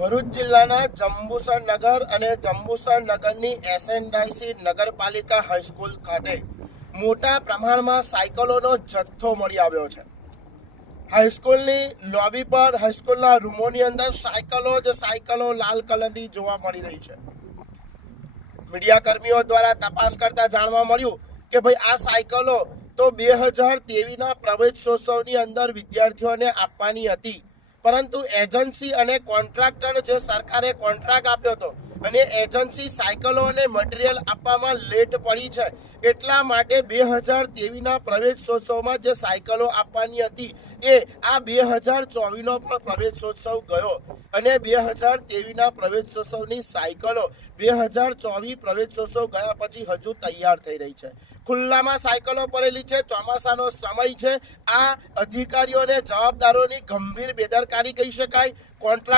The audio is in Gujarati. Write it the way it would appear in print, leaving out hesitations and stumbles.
ભરૂચ જિલ્લાના જંબુસર નગર અને જંબુસર નગરની એસએનડાઈસી નગરપાલિકા હાઈસ્કૂલ ખાતે મોટા પ્રમાણમાં સાયકલોનો જથ્થો મળી આવ્યો છે। હાઈસ્કૂલની લોબી પર હાઈસ્કૂલના રૂમોની અંદર સાયકલો લાલ કલરની જોવા મળી રહી છે। મીડિયા કર્મીઓ દ્વારા તપાસ કરતા જાણવા મળ્યું કે ભાઈ આ સાયકલો તો 2023ના પ્રવેશોત્સવની અંદર વિદ્યાર્થીઓને આપવાની હતી, પરંતુ એજન્સી અને કોન્ટ્રાક્ટર જે સરકારે કોન્ટ્રાક્ટ આપ્યો હતો અને એજન્સી સાયકલો અને મટીરિયલ આપવામાં લેટ પડી છે, એટલા માટે 2023ના પ્રવેશોત્સવમાં જે સાયકલો આપવાની હતી એ આ 2024નો પણ પ્રવેશોત્સવ ગયો અને 2023ના પ્રવેશોત્સવની સાયકલો 2024 પ્રવેશોત્સવ ગયા પછી હજુ તૈયાર થઈ રહી છે। ખુલ્લામાં સાયકલો પડેલી છે, ચોમાસાનો સમય છે। આ અધિકારીઓને જવાબદારોની ગંભીર બેદરકારી કહી શકાય। કોન્ટ્રાક્ટ